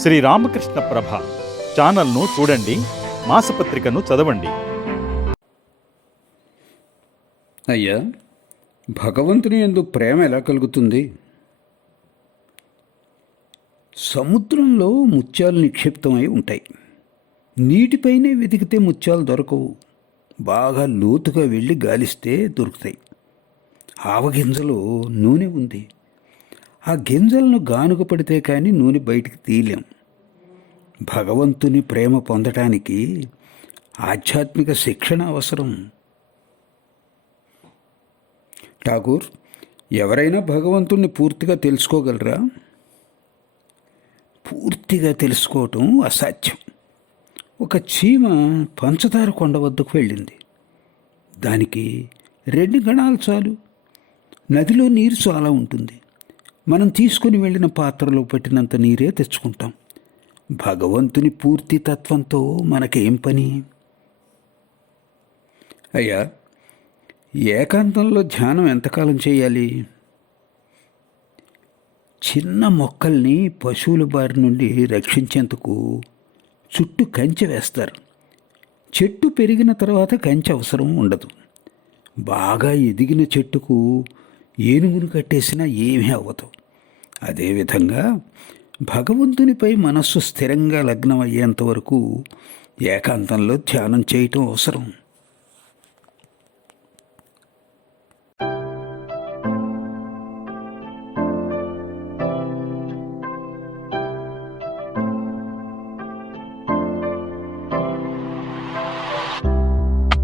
శ్రీ రామకృష్ణ ప్రభ ఛానల్ను చూడండి, మాసపత్రికను చదవండి. అయ్యా, భగవంతుని యందు ప్రేమ ఎలా కలుగుతుంది? సముద్రంలో ముత్యాలు నిక్షిప్తమై ఉంటాయి. నీటిపైనే వెతికితే ముత్యాలు దొరకవు. బాగా లోతుగా వెళ్ళి గాలిస్తే దొరుకుతాయి. ఆవగింజలో నూనె ఉంది. ఆ గింజలను గానుగ పడితే కానీ నూనె బయటికి తీయలేం. భగవంతుని ప్రేమ పొందటానికి ఆధ్యాత్మిక శిక్షణ అవసరం. ఠాగూర్, ఎవరైనా భగవంతుణ్ణి పూర్తిగా తెలుసుకోగలరా? పూర్తిగా తెలుసుకోవటం అసాధ్యం. ఒక చీమ పంచదార కొండ వద్దకు వెళ్ళింది. దానికి 2 గణాలు చాలు. నదిలో నీరు చాలా ఉంటుంది. మనం తీసుకుని వెళ్ళిన పాత్రలో పెట్టినంత నీరే తెచ్చుకుంటాం. భగవంతుని పూర్తి తత్వంతో మనకేం పని? అయ్యా, ఏకాంతంలో ధ్యానం ఎంతకాలం చేయాలి? చిన్న మొక్కల్ని పశువుల బారి నుండి రక్షించేందుకు చుట్టూ కంచె వేస్తారు. చెట్టు పెరిగిన తర్వాత కంచె అవసరం ఉండదు. బాగా ఎదిగిన చెట్టుకు ఏనుగును కట్టేసినా ఏమీ అవ్వదు. అదేవిధంగా భగవంతునిపై మనస్సు స్థిరంగా లగ్నం అయ్యేంత వరకు ఏకాంతంలో ధ్యానం చేయటం అవసరం.